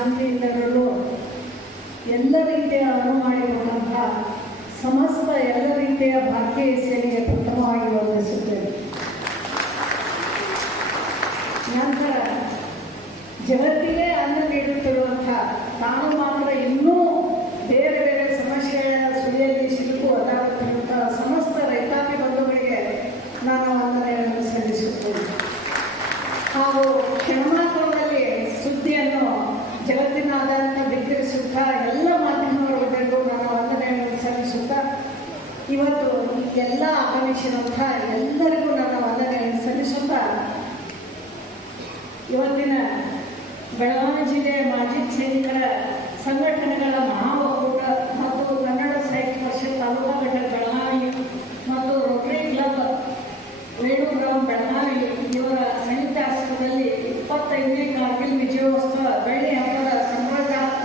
ಶಾಂತಿಯಿಂದಲೂ ಎಲ್ಲ ರೀತಿಯ ಅನುವು ಮಾಡಿಕೊಂಡಂತಹ ಸಮಸ್ತ ಎಲ್ಲ ರೀತಿಯ ಭಾರತೀಯ ಸೇನೆಗೆ ಪ್ರಥಮವಾಗಿ ವಂದಿಸುತ್ತೇನೆ. ನಂತರ ಜಗತ್ತಿಗೆ ಅನ್ನ ನೀಡುತ್ತಿರುವಂಥ ತಾನು ಮಾತ್ರ ಇನ್ನೂ ಬೇರೆ ಬೇರೆ ಸಮಸ್ಯೆಗಳ ಸುಳಿಯಲ್ಲಿ ಸಿಲುಕು ಒದ್ದಾಡುತ್ತಿರುವಂತಹ ಸಮಸ್ತ ರೈತಾಪಿ ಬಂಧುಗಳಿಗೆ ನಾನು ವಂದನೆಗಳನ್ನು ಸಲ್ಲಿಸುತ್ತೇನೆ. ಹಾಗೂ ಕ್ಷಣಮಾತ್ರದಲ್ಲಿ ಸುದ್ದಿಯನ್ನು ಜಗತ್ತಿನಾದ್ಯಂತ ಬಿತ್ತರಿಸುತ್ತಾ ಎಲ್ಲ ಮಾಧ್ಯಮಗಳಿಗೂ ನಾನು ವಂದನೆಗಳನ್ನು ಸಲ್ಲಿಸುತ್ತಾ ಇವತ್ತು ಎಲ್ಲ ಆಗಮಿಸಿದಂಥ ಎಲ್ಲರಿಗೂ ನನ್ನ ವಂದನೆಯನ್ನು ಸಲ್ಲಿಸುತ್ತಾ ಇವತ್ತಿನ ಬೆಳಗಾವಿ ಜಿಲ್ಲೆಯ ಮಾಜಿ ಸೈನಿಕರ ಸಂಘಟನೆಗಳ ಮಹಾ ಒಕ್ಕೂಟ ಮತ್ತು ಕನ್ನಡ ಸಾಹಿತ್ಯ ಪರಿಷತ್ ತಾಲೂಕಾ ಘಟಕ ಬೆಳಗಾವಿ ಮತ್ತು ರೋಟರಿ ಕ್ಲಬ್ ವೇಣುಗ್ರಾಮ್ ಬೆಳಗಾವಿ ಇವರ ಸಂಯುಕ್ತ ಆಶ್ರಮದಲ್ಲಿ 25ನೇ ಕಾರ್ಗಿಲ್ ವಿಜಯೋತ್ಸವ ಬೆಳ್ಳಿ ಹಬ್ಬದ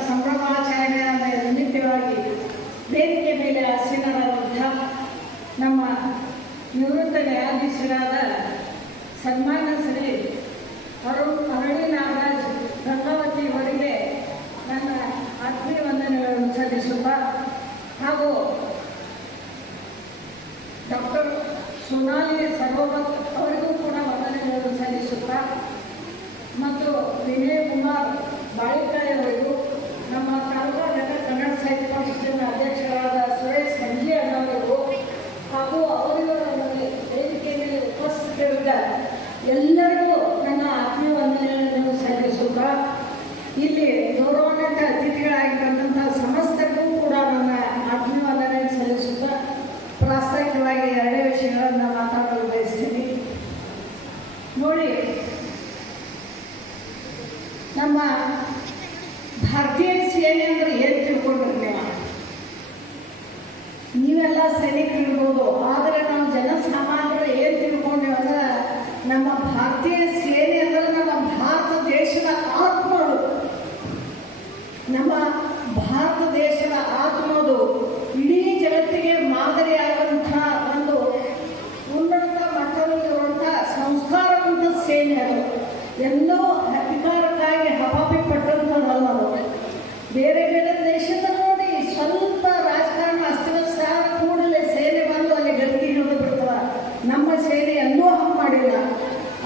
ಸಂಭ್ರಮಾಚರಣೆಯ ನಿಮಿತ್ತವಾಗಿ ವೇದಿಕೆ ಮೇಲೆ ಆಸೀನರಾದಂಥ ನಮ್ಮ ನಿವೃತ್ತ ನ್ಯಾಯಾಧೀಶರಾದ ಸನ್ಮಾನ್ಯ ಶ್ರೀ ಅರಳಿ ನಾಗರಾಜ್ ಗಂಗಾವತಿ ಅವರಿಗೆ ನನ್ನ ಆತ್ಮೀಯ ವಂದನೆಗಳನ್ನು ಸಲ್ಲಿಸುತ್ತಾ ಹಾಗೂ ಡಾಕ್ಟರ್ ಸೋನಾಲಿ ಸರೋವರ್ ಅವರಿಗೂ ಕೂಡ ವಂದನೆಗಳನ್ನು ಸಲ್ಲಿಸುತ್ತಾ ಮತ್ತು ವಿನಯ್ ಕುಮಾರ್ ಬಾಳಿಕಾಯಿ ಅವರಿಗೂ ನಮ್ಮ ತಾಲೂಕಾ ಘಟಕ ಕನ್ನಡ ಸಾಹಿತ್ಯ ಪರಿಷತ್ತಿನ ಅಧ್ಯಕ್ಷರಾದ ಸುರೇಶ್ ಸಂಜಿ ಅಣ್ಣವರಿಗೂ ಹಾಗೂ ಅವರಿವರ ವೇದಿಕೆ ಮೇಲೆ ಉಪಸ್ಥಿತರಿದ್ದ ಎಲ್ಲರಿಗೂ ನನ್ನ ಆತ್ಮೀಯ ವಂದನೆಗಳನ್ನು ಸಲ್ಲಿಸುತ್ತಾ ಇಲ್ಲಿ ಗೌರವಾನ್ವಿತ ಅತಿಥಿಗಳಾಗಿರುವಂಥ ಸಮಸ್ತರಿಗೂ ಕೂಡ ನನ್ನ ಆತ್ಮೀಯ ವಂದನೆಯನ್ನು ಸಲ್ಲಿಸುತ್ತಾ ಪ್ರಾಸ್ತಾವಿಕವಾಗಿ ಎರಡೇ ವಿಷಯಗಳನ್ನು ಮಾತಾಡಲು ಬಯಸ್ತೀನಿ. ನೋಡಿ, ನಮ್ಮ ಭಾರತೀಯ ಸೇನೆ ಅಂದರೆ ಏನು ತಿಳ್ಕೊಂಡ್ರಿ ನೀವೆಲ್ಲ ಸೈನಿಕರಿರ್ಬೋದು, ಆದರೆ ನಾವು ಜನಸಾಮಾನ್ಯರು ಏನು ತಿಳ್ಕೊಂಡೇವೆ ಅಂದ್ರೆ ನಮ್ಮ ಭಾರತೀಯ ಸೇನೆ ಅಂದರೆ ನಮ್ಮ ಭಾರತ ದೇಶದ ಆತ್ಮಗಳು. ನಮ್ಮ ಭಾರತ ದೇಶದ ಆತ್ಮದು ಇಡೀ ಜಗತ್ತಿಗೆ ಮಾದರಿಯಾದಂಥ ಒಂದು ಉನ್ನತ ಮಟ್ಟದಲ್ಲಿರುವಂಥ ಸಂಸ್ಕಾರವಂತ ಸೇನೆ. ಅದು ಎಲ್ಲೋ ಅಧಿಕಾರಕ್ಕಾಗಿ ಹಪಾಪಿ ಪಟ್ಟಂಥದ್ದಲ್ಲ. ಅದು ಬೇರೆ ಬೇರೆ ದೇಶದ ನೋಡಿ ಸ್ವಲ್ಪ ರಾಜಕಾರಣ ಅಸ್ತವ್ಯಸ್ತ ಕೂಡಲೇ ಸೇನೆ ಬಂದು ಅಲ್ಲಿ ಗಟ್ಟಿ ಹಿಡಿದು ಬಿಡ್ತವೆ. ನಮ್ಮ ಸೇನೆ ಎಲ್ಲೂ ಹಂಗೆ ಮಾಡಿಲ್ಲ.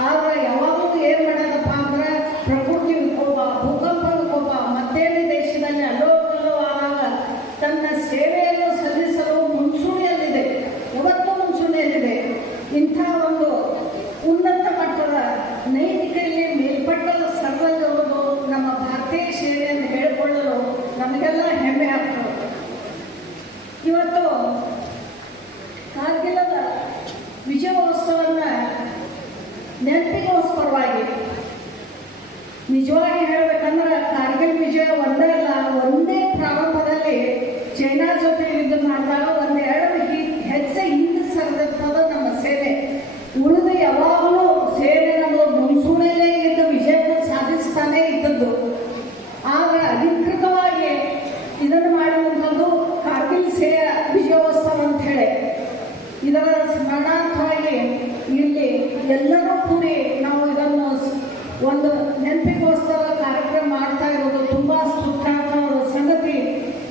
ಆದರೆ ಯಾವಾಗಲೂ ಏನು ಮಾಡೋದಪ್ಪ ಅಂದ್ರೆ ಪ್ರಕೃತಿ ವಿಕೋಪ, ಭೂಕಂಪ ವಿಕೋಪ, ಮತ್ತೇನೇ ದೇಶದಲ್ಲಿ ಅಲ್ಲೋ ಆದಾಗ ತನ್ನ ಸೇವೆಯನ್ನು ಸಲ್ಲಿಸಲು ಮುಂಚೂಣಿಯಲ್ಲಿದೆ, ಯಾವತ್ತೂ ಮುಂಚೂಣಿಯಲ್ಲಿದೆ. ಇಂಥ ಒಂದು ಉನ್ನತ ಮಟ್ಟದ ನೈತಿಕೆಯಲ್ಲಿ ಮೇಲ್ಪಟ್ಟದ ಸ್ಥಳದಲ್ಲಿರುವುದು ನಮ್ಮ ಭಾರತೀಯ ಸೇನೆಯನ್ನು ಹೇಳಿಕೊಳ್ಳಲು ನಮಗೆಲ್ಲ ಹೆಮ್ಮೆ ಆಗ್ತದೆ. ಇವತ್ತು ಕಾರ್ಗಿಲದ ವಿಜಯೋತ್ಸವವನ್ನು ನೆನಪಿಗೋಸ್ಕರವಾಗಿ ನಿಜವಾಗಿ ಹೇಳಬೇಕಂದ್ರೆ ಕಾರ್ಗಿಲ್ ವಿಜಯ ಒಂದೇ ಅಲ್ಲ, ಒಂದೇ ಪ್ರಾರಂಭದಲ್ಲಿ ಚೈನಾ ಜೊತೆ ಯುದ್ಧ ಮಾಡಿದಾಗ ಒಂದೆರಡು ಹೆಜ್ಜೆ ಹಿಂದೆ ಸರಿದಿರ್ತದ ನಮ್ಮ ಸೇನೆ. ಉಳಿದು ಯಾವಾಗಲೂ ಸೇನೆ ನಮ್ಮ ಮುಂಚೂಣಿಯಲ್ಲೇ ಇದ್ದು ವಿಜಯವನ್ನು ಸಾಧಿಸ್ತಾನೇ ಇದ್ದದ್ದು. ಆದರೆ ಅಧಿಕೃತವಾಗಿ ಇದನ್ನು ಮಾಡಿರುವಂಥದ್ದು ಕಾರ್ಗಿಲ್ ವಿಜಯೋತ್ಸವ ಅಂತ ಹೇಳಿ ಇದರ ಸ್ಮರಣಾರ್ಥವಾಗಿ ಇಲ್ಲಿ ಎಲ್ಲರೂ ಕೂಡಿ ನಾವು ಇದನ್ನು ಒಂದು ನೆನಪಿಗೋಸ್ಕರ ಕಾರ್ಯಕ್ರಮ ಮಾಡ್ತಾ ಇರೋದು ತುಂಬ ಸ್ತುತ್ಯಾರ್ಹ ಸಂಗತಿ.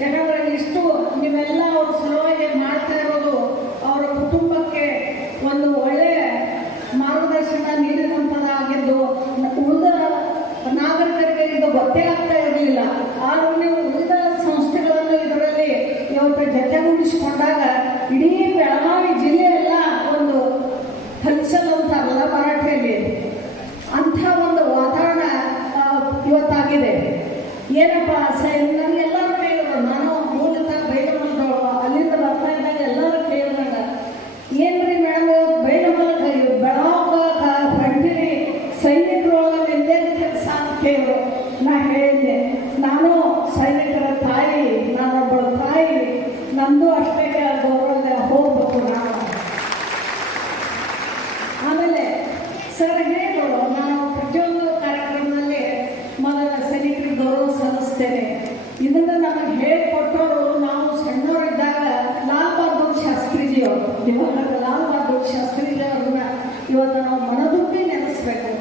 ಯಾಕಂದರೆ ಇಷ್ಟು ನೀವೆಲ್ಲ ಅವ್ರ ಸಲುವಾಗಿ ಮಾಡ್ತಾ ಇರೋದು ಅವರ ಕುಟುಂಬಕ್ಕೆ ಒಂದು ಒಳ್ಳೆಯ ಮಾರ್ಗದರ್ಶನ ನೀಡಿದಂಥದ್ದಾಗಿದ್ದು ಉಳಿದ ನಾಗರಿಕರಿಗೆ ಇದು ಗೊತ್ತೇ ಆಗ್ತಾ ಇರಲಿಲ್ಲ. ಆದರೂ ನೀವು ಉಳಿದ ಸಂಸ್ಥೆಗಳನ್ನು ಇದರಲ್ಲಿ ಇವತ್ತು ಜೊತೆಗೂಡಿಸಿಕೊಂಡಾಗ ಇಡೀ ಬೆಳಗಾವಿ ಜಿಲ್ಲೆಯೆಲ್ಲ ಒಂದು ಕಲ್ಚರ್ ಅಂತಾರಲ್ಲ ಮರಾಠಿಯಲ್ಲಿ, ಅಂಥ ಒಂದು ವಾತಾವರಣ ಇವತ್ತಾಗಿದೆ. ಏನಪ್ಪ ನನಗೆಲ್ಲರೂ ಕೇಳಿದ್ರು, ನಾನು ಮೂಲತಃ ಬೈಲಮಂದಳು, ಅಲ್ಲಿಂದ ಬರ್ತಾ ಇದ್ದಾಗ ಎಲ್ಲರೂ ಕೇಳಿದಾಗ ಏನ್ರಿ ಮೇಡಮ್ ಬೈಲಮಂದ ಬೆಳಗಾವಿ ಹೊಂಟಿರಿ ಸೈನಿಕರೊಳಗೆ ಎಲ್ಲೇನು ಕೆಲಸ ಅಂತ ಕೇಳಿದ್ರು. ನಾ ಹೇಳಿದ್ದೆ, ನಾನು ಸೈನಿಕರ ತಾಯಿ, ನಾನೊಬ್ಬಳ ತಾಯಿ, ನಂದು ಅಷ್ಟೇ ಗೌರವದ ಹೋಗ್ಬೇಕು ನಾನು. ಆಮೇಲೆ ಸರ್ ಹೇಳಿದ್ರು, ನಾನು ಪ್ರತಿಯೊಂದು ಕಾರ್ಯಕ್ರಮದಲ್ಲಿ ಮೊದಲ ಸೈನಿಕರಿಗೆ ಗೌರವ ಸಲ್ಲಿಸ್ತೇನೆ. ಇದನ್ನು ನಮಗೆ ಹೇಳಿಕೊಟ್ಟವರು ನಾವು ಸಣ್ಣವರಿದ್ದಾಗ ಲಾಲ್ ಬಹದ್ದೂರ್ ಶಾಸ್ತ್ರೀಜಿಯವರು, ದಿವಂಗತ ಲಾಲ್ ಬಹದ್ದೂರ್ ಶಾಸ್ತ್ರೀಜಿಯವ್ರನ್ನ ಇವತ್ತು ನಾವು ಮನದುಂಬಿ ನೆನೆಸ್ಬೇಕು.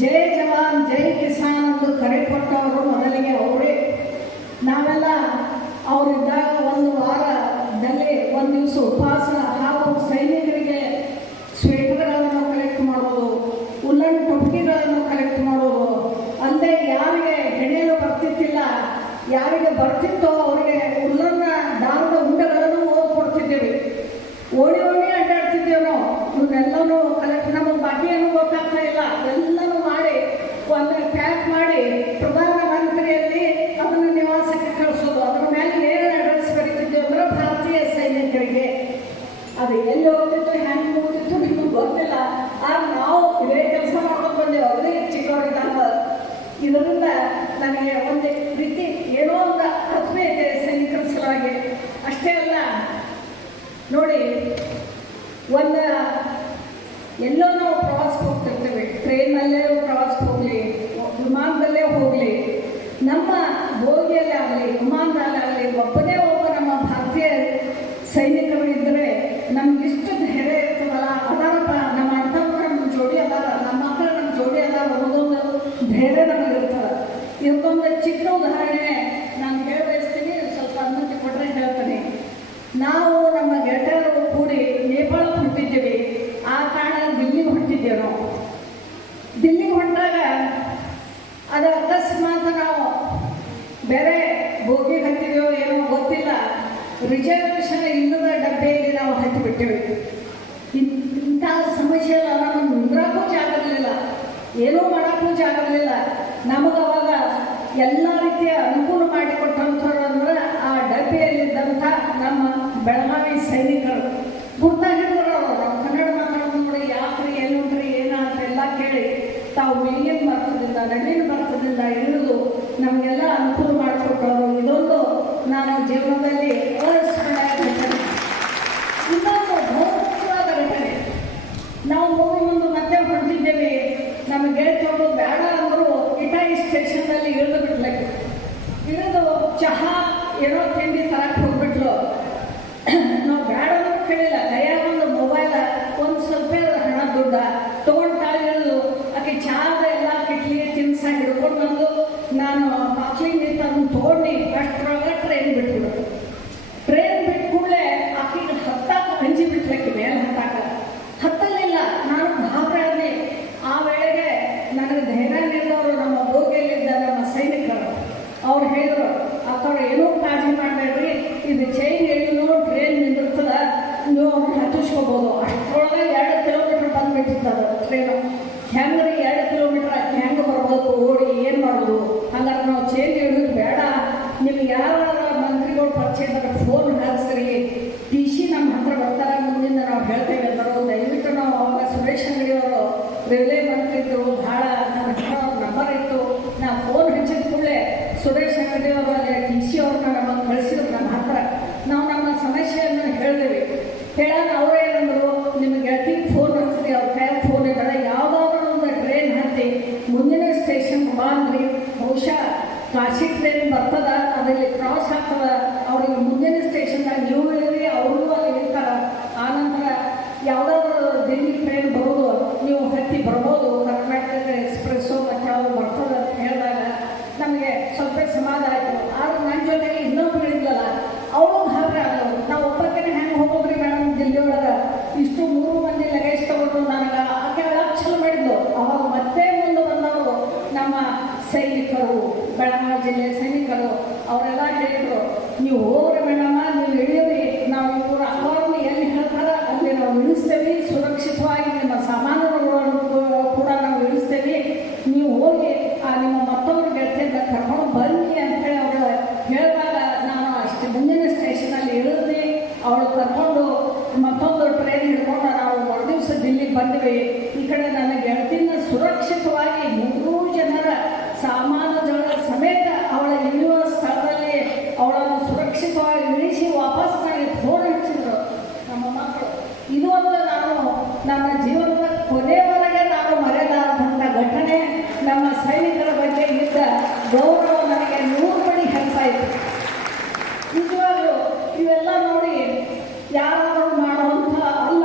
ಜೈ ಜವಾನ್ ಜೈ ಕಿಸಾನ್ ಎಂದು ಕರೆ ಕೊಟ್ಟವರು ಮೊದಲಿಗೆ ಅವರೇ. ನಾವೆಲ್ಲ ಅವರಿದ್ದಾಗ ಒಂದು ವಾರದಲ್ಲಿ ಒಂದು ದಿವಸ ಉಪವಾಸ ಹಾಗೂ ಸೈನಿಕರಿಗೆ ಸ್ವೆಟರ್ಗಳನ್ನು ಕಲೆಕ್ಟ್ ಮಾಡೋದು, ಉಲ್ಲನ್ ಟೊಪ್ಪಿಗಳನ್ನು ಕಲೆಕ್ಟ್ ಮಾಡೋದು, ಅಲ್ಲದೆ ಯಾರಿಗೆ ಹೆಣೆಯಲು ಬರ್ತಿತ್ತಿಲ್ಲ, ಯಾರಿಗೆ ಬರ್ತಿತ್ತೋ ಅವರಿಗೆ ಉಲ್ಲನ್ನ ದಾರದ ಉಂಡೆಗಳನ್ನು ಕೊಡ್ತಿದ್ದೇವೆ. ಓಣಿ ಅಡ್ಡಾಡ್ತಿದ್ದೇವೆ ನಾವು. ಇವನ್ನೆಲ್ಲನೂ ಕಲೆಕ್ಟ್, ನಮಗೆ ಬಾಕಿ ಏನೂ ಗೊತ್ತಾಗ್ತಾ ಇಲ್ಲ, ಎಲ್ಲನೂ ಮಾಡಿ ಒಂದು ಪ್ಯಾಕ್ ಮಾಡಿ ಪ್ರಧಾನಮಂತ್ರಿಯಲ್ಲಿ ಅದನ್ನು ನಿವಾಸಕ್ಕೆ ಕಳಿಸೋದು. ಅದರ ಮೇಲೆ ಏನು ಅಡ್ರೆಸ್ ಬರೀತಿದ್ದೇವೆ ಅಂದ್ರೆ ಭಾರತೀಯ ಸೈನಿಕರಿಗೆ. ಅದು ಎಲ್ಲಿ ಹೋಗ್ತಿತ್ತು, ಹ್ಯಾಂಗೆ ಹೋಗ್ತಿತ್ತು ನಿಮಗೆ ಗೊತ್ತಿಲ್ಲ. ಆಗ ನಾವು ಇದೇ ಕೆಲಸ ಮಾಡ್ಕೊಂಡು ಬಂದೇವೆ ಅದೇ ಚಿಕ್ಕವರಿದ್ದಾಗ. ಇದರಿಂದ ನನಗೆ ಒಂದು ರೀತಿ ಏನೋ ಒಂದು ಆತ್ಮೀಯತೆ ಸೈನಿಕರ ಸಲುವಾಗಿ. ಅಷ್ಟೇ ಅಲ್ಲ ನೋಡಿ, ಒಂದು ಎಲ್ಲೋ ನಾವು ಪ್ರವಾಸಕ್ಕೆ ಹೋಗ್ತಿರ್ತೇವೆ, ಟ್ರೈನಲ್ಲೇ ಪ್ರವಾಸಕ್ಕೆ ಹೋಗಲಿ, ವಿಮಾನದಲ್ಲೇ ಹೋಗಲಿ, ನಮ್ಮ ಬೋಗಿಯಲ್ಲೇ ಆಗಲಿ ವಿಮಾನದಲ್ಲಾಗಲಿ ಒಬ್ಬನೇ ಒಬ್ಬ ನಮ್ಮ ಭಾರತೀಯ ಸೈನಿಕರು ಇದ್ದರೆ ನಮಗಿಷ್ಟು ಧೈರ್ಯ ಇರ್ತದಲ್ಲ, ಅದಾರಪ್ಪ ನಮ್ಮ ಅಣ್ಣವ್ರು ನಮ್ಮ ಜೋಡಿ ಅದಾರ, ನಮ್ಮ ಮಕ್ಕಳು ನಮ್ಮ ಜೋಡಿ ಅದಾರ ಅನ್ನೋದೊಂದು ಧೈರ್ಯ ನಮಗಿರ್ತದೆ. ಇದಕ್ಕೊಂದು ಚಿಕ್ಕ ಉದಾಹರಣೆ ನಾನು ಹೇಳಿ ಬಯಸ್ತೀನಿ, ಸ್ವಲ್ಪ ಅನುಮತಿ ಕೊಟ್ಟರೆ ಹೇಳ್ತೀನಿ. ನಾವು ನಮ್ಮ ಗೆಳತಿಯರು ಕೂಡಿ ನೇಪಾಳಕ್ಕೆ ಹೊಂಟಿದ್ದೇವೆ. ಆ ಕಾರಣ ದಿಲ್ಲಿಗೆ ಹೊಂಟಿದ್ದೇವೆ. ನಾವು ದಿಲ್ಲಿಗೆ ಹೊಂಟಾಗ ಅದು ಅಕಸ್ಮಾತ್ ನಾವು ಬೇರೆ ಬೋಗಿ ಹತ್ತಿದೆಯೋ ಏನೋ ಗೊತ್ತಿಲ್ಲ, ರಿಸರ್ವೇಷನ್ ಇಲ್ಲದ ಡಬ್ಬೆಯಲ್ಲಿ ನಾವು ಹತ್ತಿ ಬಿಟ್ಟೇವೆ. ಇಂಥ ಸಮಸ್ಯೆ ಎಲ್ಲ ನಮಗೆ ನಿಂದ್ರಕ್ಕೂ ಜಾಗ ಇರಲಿಲ್ಲ, ಏನೂ ಮಾಡೋಕ್ಕೂ ಜಾಗ ಇರಲಿಲ್ಲ. ನಮಗೆ ಅವಾಗ ಎಲ್ಲ ರೀತಿಯ ಅನುಕೂಲ ಮಾಡಿಕೊಟ್ಟಂಥವ್ರು ಅಂದ್ರೆ ಆ ಡಬ್ಬೆಯಲ್ಲಿದ್ದಂಥ ನಮ್ಮ ಬೆಳಗಾವಿ ಸೈನಿಕರು. ಗುರ್ತಾಗಿದ್ರು ಅವರು. ನಾವು ಕನ್ನಡ ಮಾತಾಡೋದು ನೋಡಿ, ಯಾಕ್ರಿ ಎಲ್ಲುಂಟ್ರಿ ಏನ ಅಂತೆಲ್ಲ ಕೇಳಿ ತಾವು ಮೇಲಿನ ಬರ್ತದಿಂದ ನಡಿನ ಬರ್ತದಿಂದ ಇಳಿದು ನಮಗೆಲ್ಲ ಅನುಕೂಲ ಮಾಡಿಕೊಟ್ಟವರು. ಇದೊಂದು ನಾನು ಜೀವನದಲ್ಲಿ ಅಸ್ಮರಣೀಯ ಘಟನೆ. ಇನ್ನೊಂದು ಬಹುಮುಖ್ಯವಾದ ಘಟನೆ, ನಾವು ಮುಂದೆ ಮತ್ತೆ ಹೊಂಟಿದ್ದೇವೆ. ನಮ್ಮ ಗೆಳತಿಯವರು ಬೇಡ ಅಂದರು ಇಟಾಯಿ ಸ್ಟೇಷನ್ನಲ್ಲಿ ಇಳಿದು ಬಿಟ್ಲಕ್ಕೆ. ಇಳಿದು ಚಹಾ ಏನೋ ತಿಂಡಿ ತರಕ್ಕೆ ಹೋಗ್ಬಿಟ್ಲು. ನಾವು ಬೇಡ ಅಂದ್ರೂ ಕೇಳಿಲ್ಲ, ಕೈಯಾಗ ಒಂದು ಮೊಬೈಲ್ ಒಂದು ಸ್ವಲ್ಪ ಹಣ ದುಡ್ಡ ತೊಗೊಂಡು ತಾಳಿ ಇಳಿದು ಆಕೆ ಚಹಾದ ಎಲ್ಲ ಕಿಟ್ಲಿಗೆ ತಿನ್ಸ ಹಿಡ್ಕೊಂಡು ಬಂದು ನಾನು ಬಾಕ್ಲಿಂಗ್ ನಿಂತು ಅದನ್ನು ತೊಗೊಂಡು ಅಷ್ಟರೊಳಗೆ ಟ್ರೈನ್ ಬಿಟ್ಬಿಡು. ಟ್ರೈನ್ ಬಿಟ್ಟು ಕೂಡಲೇ ಆಕೆಗೆ ಹತ್ತಾಕ ಹಂಚಿ ಬಿಟ್ಲಕ್ಕೆ ಮೇಲೆ ಹತ್ತಲಿಲ್ಲ. ನಾನು ಗಾಬರಿ. ಆ ವೇಳೆಗೆ ನನಗೆ ಧೈರ್ಯ ನೀಡಿದವರು ನಮ್ಮ ಬೋಗಿಯಲ್ಲಿದ್ದ ನಮ್ಮ ಸೈನಿಕರು. ಅವ್ರು ಹೇಳಿದ್ರು, ಅಕ್ಕವ್ರು ಏನೂ ಕಾಳಜಿ ಮಾಡಬೇಡ್ರಿ, ಇದು ಚೈನ್ ಹೇಳಿನೋ ಟ್ರೈನ್ ನಿಂದಿರ್ತದ, ನೀವು ಅವ್ರನ್ನ ಹತ್ತಿಸ್ಕೋಬೋದು. ಅಷ್ಟರೊಳಗೆ 2 ಕಿಲೋಮೀಟ್ರ್ ಬಂದುಬಿಟ್ಟಿರ್ತದೆ ಟ್ರೈನು. ಹೆಂಗ್ರಿ 2 ಕಿಲೋಮೀಟ್ರ್ ಹೆಂಗೆ ಬರ್ಬೋದು, ಓಡಿ ಏನು ಮಾಡೋದು? ಹಂಗಾರೆ ನಾವು ಚೈನ್ ಹಿಡಿದು ಬೇಡ, ನಿಮ್ಗೆ ಯಾರ ಮಂತ್ರಿಗಳು ಪರಿಚಯ ಇದ್ದಾರೆ ಫೋನ್ ಹಾಕಿಸ್ರಿ, ಟಿ ಸಿ ನಮ್ಮ ಹತ್ರ ಬರ್ತಾರೆ, ಮುಂದಿಂದ ನಾವು ಹೇಳ್ತೇವೆ ಅಂದರು. ದಯವಿಟ್ಟು ನಾವು ಅವಾಗ ಸುರೇಶ್ ಅಂಗಡಿಯವರು ರೈಲ್ವೆ ಮಂತ್ರಿದ್ರು, ಭಾಳ ನಮ್ಮ ಹತ್ರ ಅವ್ರ ನಂಬರ್ ಇತ್ತು. ನಾವು ಫೋನ್ ಹಚ್ಚಿದ ಕೂಡಲೇ ಸುರೇಶ್ ಅಂಗಡಿಯವರು ಅಲ್ಲೇ ಟಿ ಸಿ ಅವ್ರನ್ನ ನಮಗೆ ಕಳಿಸಿದ್ರು ನಮ್ಮ ಹತ್ರ. ನಾವು ನಮ್ಮ ಸಮಸ್ಯೆಯನ್ನು ಹೇಳಿದೇವೆ. ಹೇಳಾಗ ಅವರೇನಂದ್ರು, ನಿಮಗೆ ಗೆಳತಿಗೆ ಫೋನ್ ಹಚ್ಚಿದ್ರಿ, ಅವ್ರ ಕೈ ಫೋನ್ ಇದ್ದಾರೆ, ಯಾವುದಾದ್ರೂ ಒಂದು ಟ್ರೈನ್ ಹತ್ತಿ ಮುಂದಿನ ಸ್ಟೇಷನ್ ಬಾಂದ್ರಿ, ಬಹುಶಃ ಕಾಶಿ ಟ್ರೈನ್ ಬರ್ತದ, ಅದರಲ್ಲಿ ಕ್ರಾಸ್ ಆಗ್ತದ, ಅವ್ರಿಗೆ ಮುಂದಿನ ಸ್ಟೇಷನ್ದಾಗ ನೀವು ಹೇಳಿದ್ರಿ, ಅವರು ಅಲ್ಲಿ ಇರ್ತಾರೆ. ಆನಂತರ ಯಾವುದಾದ್ರೂ ದಿಲ್ಲಿ ಟ್ರೈನ್ ಬರೋದು, ನೀವು ಹತ್ತಿ ಬರ್ಬೋದು, ಕರ್ನಾಟಕ ಎಕ್ಸ್ಪ್ರೆಸ್ಸು ಮತ್ತು ಯಾವುದು ಬರ್ತದೆ ಅಂತ ಹೇಳಿದಾಗ ನಮಗೆ ಸ್ವಲ್ಪ ಸಮಾಧಾನ ಆಯಿತು. ಆದ್ರೆ ನನ್ನ ಜೊತೆಗೆ ಇನ್ನೊಬ್ರು ಹೇಳಿದ್ಲಲ್ಲ, ಅವಳು ಗಾಬರಿ ಆದವು. ನಾವು ಒಬ್ಬರಿಗೆ ಹೆಂಗೆ ಹೋಗೋದ್ರಿ ಮೇಡಮ್ ದಿಲ್ಲಿ ಒಳಗೆ, ಇಷ್ಟು 3 ಮಂದಿ ಲಗೇಜ್ ತಗೊಂಡು ನನಗೆ ಆಕೆ ಚಲೋ ಮಾಡಿದ್ಲು. ಅವಾಗ ಮತ್ತೆ ಮುಂದೆ ಬಂದವರು ನಮ್ಮ ಸೈನಿಕರು, ಬೆಳಗಾವಿ ಜಿಲ್ಲೆ ಸೈನಿಕರು, ಅವರೆಲ್ಲ ಹೇಳಿದರು, ನೀವು ಹೋಗ್ರಿ ಮೇಡಮ್ಮ, ನೀವು ಇಳಿಯೋರಿ, ನಾವು ಇವರು ಅಕ್ಕವ್ರನ್ನ ಎಲ್ಲಿ ಹೇಳ್ತಾರೆ ಅಲ್ಲಿ ನಾವು ಇಳಿಸ್ತೇವೆ, ಸುರಕ್ಷಿತವಾಗಿ ನಿಮ್ಮ ಸಾಮಾನುಗಳನ್ನು ಕೂಡ ನಾವು ಇಳಿಸ್ತೇವೆ, ನೀವು ಹೋಗಿ ನಿಮ್ಮ ಮತ್ತೊಬ್ಬರು ಗೆಳತಿಯಿಂದ ಕರ್ಕೊಂಡು ಬನ್ನಿ ಅಂತೇಳಿ ಅವಳು ಹೇಳಿದಾಗ ನಾನು ಅಷ್ಟು ಮುಂದಿನ ಸ್ಟೇಷನಲ್ಲಿ ಇಳಿದ್ವಿ. ಅವಳು ಕರ್ಕೊಂಡು ಮತ್ತೊಂದು ಟ್ರೈನ್ ಹಿಡ್ಕೊಂಡು ನಾವು ಮರುದಿವಸ ದಿಲ್ಲಿಗೆ ಬಂದ್ವಿ. ಈ ಕಡೆ ನನ್ನ ಗೆಳತಿನ ಸುರಕ್ಷಿತವಾಗಿ 3 ಜನರ ಸಾಮಾನುಗಳ ಸಮೇತ ಅವಳ ಇಳಿಯುವ ಸ್ಥಳದಲ್ಲಿ ಅವಳನ್ನು ಸುರಕ್ಷಿತವಾಗಿ ಇಳಿಸಿ ವಾಪಸ್ ಮಾಡಿ ಫೋನ್ ಹಚ್ಚಿದ್ರು ನಮ್ಮ ಮಕ್ಕಳು. ಇದು ಒಂದು ನಾನು ನನ್ನ ಜೀವನದ ಕೊನೆಯವರೆಗೆ ನಾನು ಮರೆಯಲಾರದಂಥ ಘಟನೆ. ನಮ್ಮ ಸೈನಿಕರ ಬಗ್ಗೆ ಇದ್ದ ಗೌರವ ನನಗೆ 100 ಪಡಿ ಹೆಚ್ಚಾಯಿತು. ನಿಜವಾಗ್ಲೂ ಇವೆಲ್ಲ ನೋಡಿ ಯಾರಾದರೂ ಮಾಡುವಂಥ ಅಲ್ಲ,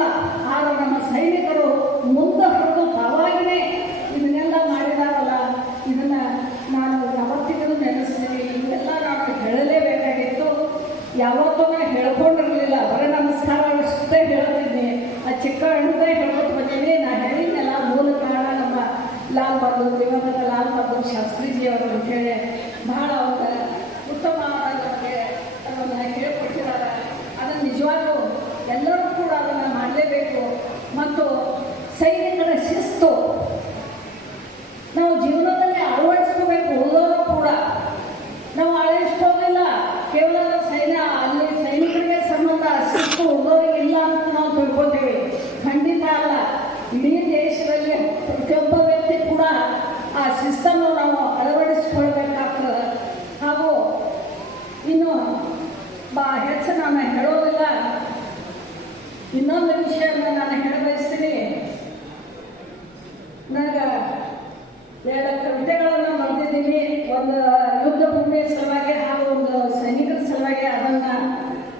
ಆದರೆ ನಮ್ಮ ಸೈನಿಕರು ಮುಂದೆ ಹೊರದು ತಾವಾಗಿಯೇ ಇದನ್ನೆಲ್ಲ ಮಾಡಿದಾರಲ್ಲ, ನಿಜವಾಗ್ಲೂ ಎಲ್ಲರೂ ಕೂಡ ಅದನ್ನು ಮಾಡಲೇಬೇಕು. ಮತ್ತು ಸೈನಿಕರ ಶಿಸ್ತು ನಾವು ಜೀವನದಲ್ಲಿ ಅಳವಡಿಸ್ಕೋಬೇಕು. ಉಳಿದವರು ಕೂಡ ನಾವು ಅಳವಡಿಸ್ಕೋದಿಲ್ಲ. ಕೇವಲ ಅಲ್ಲಿ ಸೈನಿಕರಿಗೆ ಸಂಬಂಧ ಶಿಸ್ತು ಉಳಿದವರಿಗೆ ಇಲ್ಲ ಅಂತ ನಾವು ತಿಳ್ಕೊತೀವಿ. ಖಂಡಿತ ಅಲ್ಲ. ಇಡೀ ದೇಶದಲ್ಲಿ ಪ್ರತಿಯೊಬ್ಬ ವ್ಯಕ್ತಿ ಕೂಡ ಆ ಶಿಸ್ತನ್ನು ನಾವು ಅಳವಡಿಸ್ಕೊಳ್ಬೇಕಾಗ್ತದೆ. ಹಾಗೂ ಇನ್ನು ಹೆಚ್ಚು ನಾನು ಹೇಳೋದಿಲ್ಲ. ಇನ್ನೊಂದು ವಿಷಯವನ್ನು ನಾನು ಹೇಳಬಯಸ್ತೀನಿ. ನನಗೆ 2 ಕವಿತೆಗಳನ್ನು ಬರೆದಿದ್ದೀನಿ. ಒಂದು ಯುದ್ಧ ಭೂಮಿಯ ಸಲುವಾಗಿ ಹಾಗೂ ಒಂದು ಸೈನಿಕರ ಸಲುವಾಗಿ. ಅದನ್ನು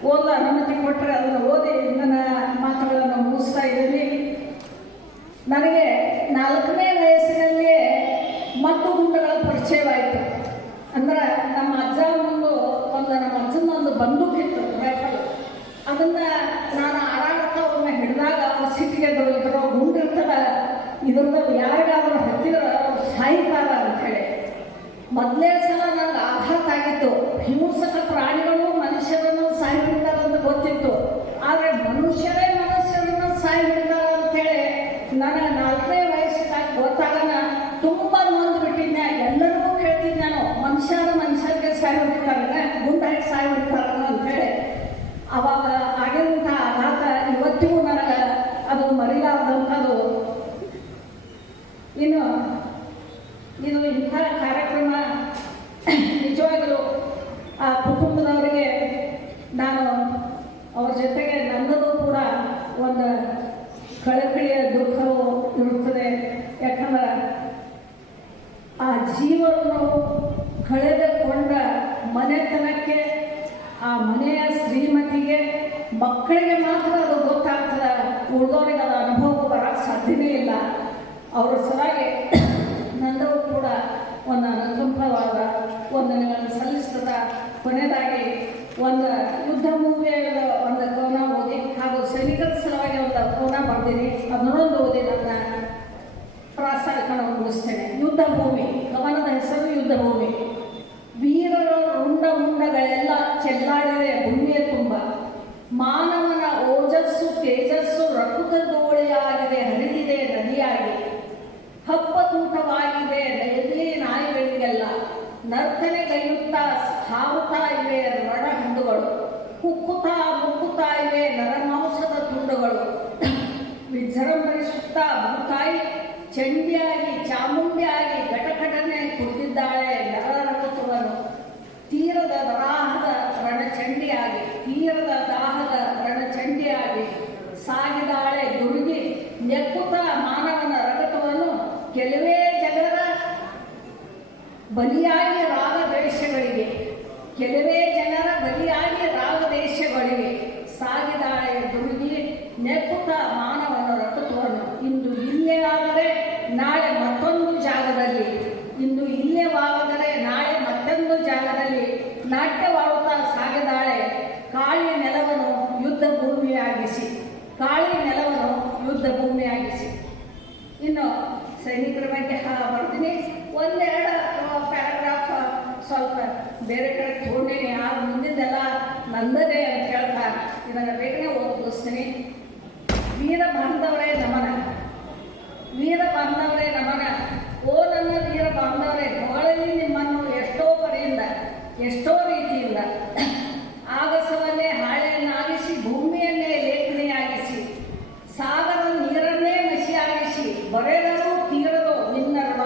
ಓದಲು ಅನುಮತಿ ಕೊಟ್ಟರೆ ಅದನ್ನು ಓದಿ ನನ್ನ ಮಾತುಗಳನ್ನು ಮುಗಿಸ್ತಾ ಇದ್ದೀನಿ. ನನಗೆ 4ನೇ ವಯಸ್ಸಿನಲ್ಲಿಯೇ ಮದ್ದು ಗುಂಡುಗಳ ಪರಿಚಯವಾಯಿತು. ಅಂದ್ರೆ ನಮ್ಮ ಅಜ್ಜನೊಂದು ಬಂದೂಕಿತ್ತು, ರೈಫಲ್. ಅದನ್ನು ನಾನು ಆಡಾಡ್ತಾ ಒಮ್ಮೆ ಹಿಡಿದಾಗ ಅವ್ರ ಸಿಟ್ಟಿಗೆ ಬರೋದ್ರ ಗುಂಡಿರ್ತದ, ಇದ್ರದ್ದು ಯಾರಿಗಾದ್ರೂ ಹತ್ತಿರ ಸಾಯ್ತಾರ ಅಂಥೇಳಿ. ಮೊದಲೇ ಸಲ ನನಗೆ ಆಘಾತ ಆಗಿತ್ತು. ಹಿಂಸಕ ಪ್ರಾಣಿಗಳು ಮನುಷ್ಯರನ್ನು ಸಾಯ್ಬಿಡ್ತಾರೆ ಅಂತ ಗೊತ್ತಿತ್ತು. ಆದರೆ ಮನುಷ್ಯರನ್ನು ಸಾಯ್ಬಿಡ್ತಾರೆ ಅಂಥೇಳಿ ನನಗೆ 4ನೇ ವಯಸ್ಸಿನಾಗ ಗೊತ್ತಾಗನ ತುಂಬ ನೊಂದು ಬಿಟ್ಟಿದ್ದೆ. ಎಲ್ಲರಿಗೂ ಹೇಳ್ತೀನಿ ನಾನು, ಮನುಷ್ಯರಿಗೆ ಸಾಯ್ಬಿಡ್ತಾರೆ, ಗುಂಡಾಗಿ ಸಾಯ್ಬಿಡ್ತಾರೆ ಅಂಥೇಳಿ. ಅವಾಗ ಆಗಿರುವಂಥ ಆಘಾತ ಇವತ್ತಿಗೂ ನನಗೆ ಅದು ಮರಿಲಾರ್ದಂಥದ್ದು. ಇನ್ನು ಇದು ಇಂಥ ಕಾರ್ಯಕ್ರಮ ನಿಜವಾಗಲೂ ಆ ಕುಟುಂಬದವರಿಗೆ ನಾನು ಅವ್ರ ಜೊತೆಗೆ ನನ್ನದು ಕೂಡ ಒಂದು ಕಳಕಳಿಯ ದುಃಖವು ಇರುತ್ತದೆ. ಯಾಕಂದ್ರೆ ಆ ಜೀವನವನ್ನು ಕಳೆದುಕೊಂಡ ಮನೆತನಕ್ಕೆ, ಆ ಮನೆಯ ಶ್ರೀಮತಿಗೆ, ಮಕ್ಕಳಿಗೆ ಮಾತ್ರ ಅದು ಗೊತ್ತಾಗ್ತದೆ. ಉಳಿದವರಿಗೆ ಅದು ಅನುಭವ ಬರೋಕ್ಕೆ ಸಾಧ್ಯವೇ ಇಲ್ಲ. ಅವರ ಸಲುವಾಗಿ ನಂದವು ಕೂಡ ಒಂದು ಅನುಕಂಪವಾದ ವಂದನೆಗಳನ್ನು ಸಲ್ಲಿಸ್ತದ. ಕೊನೆಯದಾಗಿ ಒಂದು ಯುದ್ಧ ಮೂವಿಯ ಒಂದು ಕವನ ಓದಿ ಹಾಗೂ ಸೈನಿಕರ ಸಲುವಾಗಿ ಒಂದು ಕವನ ಬರ್ತೀನಿ. ಅದನ್ನೊಂದು ಓದಿ ನನ್ನ ಪ್ರಾಸ್ತಾವಿಕವನ್ನು ಮುಗಿಸ್ತೇನೆ. ಯುದ್ಧ ಭೂಮಿ. ಕವನದ ಹೆಸರು ಯುದ್ಧ ಭೂಮಿ. ವೀರರ ಮುಂಡಗಳೆಲ್ಲ ಚೆಲ್ಲಾಡಿದೆ ಭೂಮಿಯ ತುಂಬ. ಮಾನವನ ಓಜಸ್ಸು ತೇಜಸ್ಸು ರಕ್ತದೋಳಿಯಾಗಿದೆ, ಹರಿದಿದೆ ನದಿಯಾಗಿ. ಹಬ್ಬದೂಟವಾಗಿದೆ ನದಿ ನಾಯಿಗಳಿಗೆಲ್ಲ. ನರ್ತನೆಗೈಯುತ್ತಾ ಹಾರುತ್ತಾ ಇವೆ ರಣಹಂಡುಗಳು. ಕುಕ್ಕುತ್ತಾ ಮುಕ್ಕುತ್ತಾ ಇವೆ ನರಮಾಂಸದ ತುಂಡುಗಳು. ವಿಜೃಂಭಿಸುತ್ತಾ ಭೂತಾಯಿ ಚಂಡಿಯಾಗಿ ಚಾಮುಂಡಿಯಾಗಿ ಘಟಘಟನೆ ಕುಡಿದಿದ್ದಾಳೆ ನರರಕುತವನ್ನು. ತೀರದ ದಾಹದ ರಣಚಂಡಿಯಾಗಿ ಸಾಗಿದಾಳೆ ದುರ್ಗಿ. ನೆಕ್ಕುತ್ತಾ ಮಾನವನ ರಗತವನ್ನು ಕೆಲವೇ ಜನರ ಬಲಿಯಾಗಿ ರಾಗದೇಶಗಳಿಗೆ ಸಾಗಿದಾಳೆ ದುರ್ಗಿ. ನೆಕ್ಕುತ್ತಾ ಮಾನವನ ರಗತವನ್ನು. ಇಂದು ಇಲ್ಲೇ ಆದರೆ ನಾಳೆ ಮತ್ತೊಂದು ಜಾಗದಲ್ಲಿ, ನಾಟ್ಯವಾಡುತ್ತಾ ಸಾಗಿದಾಳೆ ಕಾಳಿ ನೆಲವನ್ನು ಯುದ್ಧ ಭೂಮಿಯಾಗಿಸಿ. ಇನ್ನು ಸೈನಿಕರ ಬಗ್ಗೆ ಬರ್ತೀನಿ. ಒಂದೆರಡು ಪ್ಯಾರಾಗ್ರಾಫ್ ಸ್ವಲ್ಪ ಬೇರೆ ಕಡೆ ತಗೊಂಡೇನೆ. ಆಗ ಮುಂದಿದ್ದೆಲ್ಲ ನಂದದೇ ಅಂತ ಹೇಳ್ತಾ ಇದನ್ನು ಬೇಗನೆ ಓದಿಸ್ತೀನಿ. ವೀರ ಬಾಂಧವರೇ ನಮನ. ಓ ನನ್ನ ವೀರ ಬಾಂಧವರೇ, ಹೊಗಳಲ್ಲಿ ನಿಮ್ಮನ್ನು ಎಷ್ಟೋ ಪರಿಯಿಂದ, ಎಷ್ಟೋ ರೀತಿಯಿಂದ. ಆಗಸವನ್ನೇ ಹಾಳೆಯನ್ನಾಗಿಸಿ, ಭೂಮಿಯನ್ನೇ ಲೇಖನಿಯಾಗಿಸಿ, ಸಾಗರ ನೀರನ್ನೇ ಮಸಿಯಾಗಿಸಿ, ಬರೆದರೂ ತೀರದು ನಿನ್ನ ಋಣ.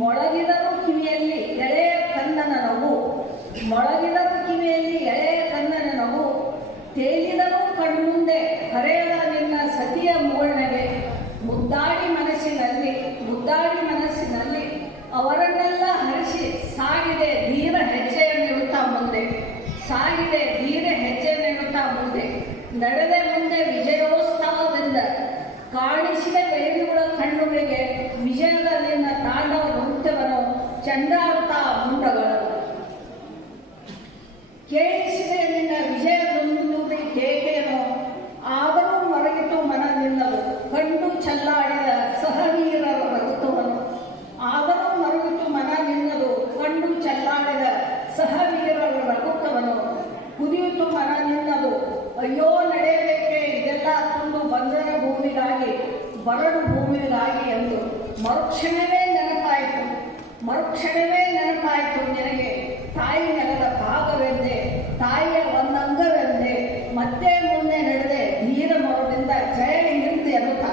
ಮೊಳಗಿದರೂ ಕಿವಿಯಲ್ಲಿ ಎಳೆಯ ಕನ್ನನ ನಗು. ತೇಲಿದರೂ ಕಣ್ಮುಂದೆ ಹರೆಯದ ನಿನ್ನ ಸತಿಯ ಮೋಳ್ನಗೆ. ಮುದ್ದಾಡಿ ಮನಸ್ಸಿನಲ್ಲಿ ಅವರನ್ನೆಲ್ಲ ಹರಿಸಿ ಸಾಗಿದೆ ಧೀರ ಹೆಜ್ಜೆಯನ್ನಿಡುತ್ತಾ ಮುಂದೆ. ನಡೆದ ಮುಂದೆ ವಿಜಯೋತ್ಸವದಿಂದ ಕಾಣಿಸಿದ ವೈರಿಗಳ ಕಣ್ಣುಗಳಿಗೆ ವಿಜಯದ ನಿನ್ನ ತಾಂಡವ ನೃತ್ಯವನ್ನು ಚಂಡಾಡುತ್ತಾ ಮುಂಡಗಳು. ಕೇಳಿಸಿದೆ ನಿನ್ನ ವಿಜಯದೊಂದು ಕೇಕೆಯನ್ನು, ಆದರೂ ಮರಗಿತು ಮನ ನಿಲ್ಲದು ಕಂಡು ಚೆಲ್ಲಾಡಿದ ಸಹವೀರರ ರಕ್ತವನ್ನು. ಆದರೂ ಮರಗಿತು ಮನ ನಿಲ್ಲದು ಕಂಡು ಚೆಲ್ಲಾಡಿದ ಸಹವೀರರ ಕುದಿಯಿತು ಮರ ನಿನ್ನದು, ಅಯ್ಯೋ ನಡೆಯಬೇಕೆ ಇದೆಲ್ಲ ತಂದು ಬಂಜರ ಭೂಮಿಗಾಗಿ ಬರಡು ಭೂಮಿಗಾಗಿ ಎಂದು ಮರುಕ್ಷಣವೇ ನೆನಪಾಯಿತು. ಮರುಕ್ಷಣವೇ ನೆನಪಾಯಿತು ನಿನಗೆ ತಾಯಿ ನೆಲದ ಭಾಗವೆಂದೆ, ತಾಯಿಯ ಒಂದಂಗವೆಂದೆ. ಮತ್ತೆ ಮುಂದೆ ನಡೆದೆ ಧೀರ ಮರುದಿಂದ ಜಯ ಹಿಂದೆ ಎನ್ನುತ್ತ,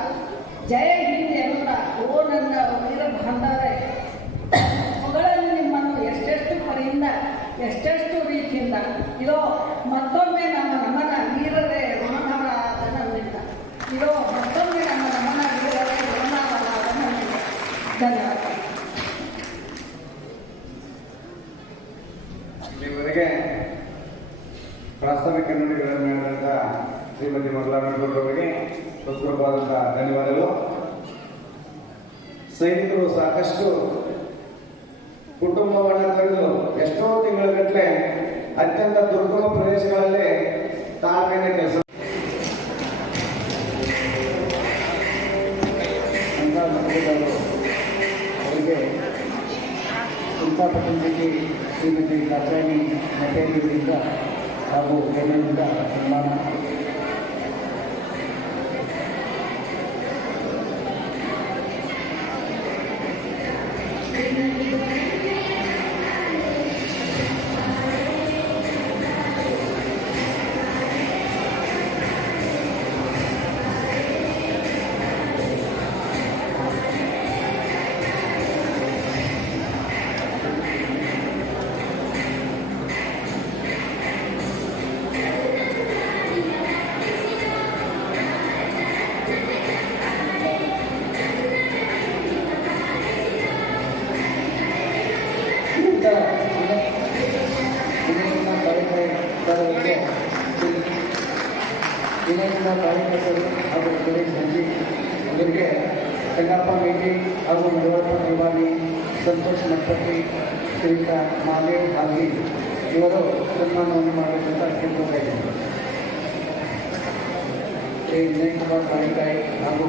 ಜಯ ಹಿಂದೆ ಎನ್ನುತ್ತ, ಓ ನನ್ನ ವೀರ ಭಂಡಾರೆ, ಮಗಳಲ್ಲಿ ನಿಮ್ಮನ್ನು ಎಷ್ಟೆಷ್ಟು ಪರಿಯಿಂದ ಎಷ್ಟೆಷ್ಟು ರೀತಿಯಿಂದ ಇದೋ ಮತ್ತೊಮ್ಮೆ ನಮ್ಮ ನಮನ ವೀರರೇ ಋಣನಾದ ನನ್ನಿಂದ, ಇದೋ ಮತ್ತೊಮ್ಮೆ ನಮ್ಮ ನಮನ ವೀರರೇ ಋಣನಾದ ನನ್ನಿಂದ. ಧನ್ಯವಾದ. ಇಲ್ಲಿವರೆಗೆ ಪ್ರಾಸ್ತಾವಿಕ ನುಡಿಗಳನ್ನು ಹೇಳಿದಂಥ ಶ್ರೀಮತಿ ಮಲ್ಲಾರವರಿಗೆ ಹೃತ್ಪೂರ್ವವಾದಂಥ ಧನ್ಯವಾದಗಳು. ಸೈನಿಕರು ಸಾಕಷ್ಟು ಕುಟುಂಬವನ್ನು ಕರೆದು ಎಷ್ಟೋ ತಿಂಗಳಗಟ್ಟಲೆ ಅತ್ಯಂತ ದುರ್ಗಮ ಪ್ರದೇಶಗಳಲ್ಲಿ ತಾಳ್ಮೆಯಿಂದ ಕೆಲಸ ಅವರಿಗೆ ಪಟ್ಟಣದಲ್ಲಿ ಶ್ರೀಮತಿ ಕಾಚಾಣಿ ನಟೇರಿಯವರಿಂದ ಹಾಗೂ ಗಣ್ಯರಿಂದ ಸನ್ಮಾನ. ದಿನೇಶನ ಕಾರ್ಯಕರ್ತರು ಹಾಗೂ ಸುರೇಶ್ ಸಂಜಿ ಅವರಿಗೆ ಸಂಗಪ್ಪ ಮೇಟಿ ಹಾಗೂ ನಡವಳಿಕೆ ನಿವಾರಿ ಸಂತೋಷ್ ಮಠಪತಿ ಶ್ರೀಯುತ ಮಾದೇವ್ ಹಾಲ್ಗಿ ಇವರು ಸನ್ಮಾನವನ್ನು ಮಾಡಬೇಕಂತ ಕೇಳ್ಕೊತಾ ಇದ್ದಾರೆ. ಶ್ರೀ ವಿನಯ್ ಕುಮಾರ್ ಕಾಳಿಕಾಯಿ ಹಾಗೂ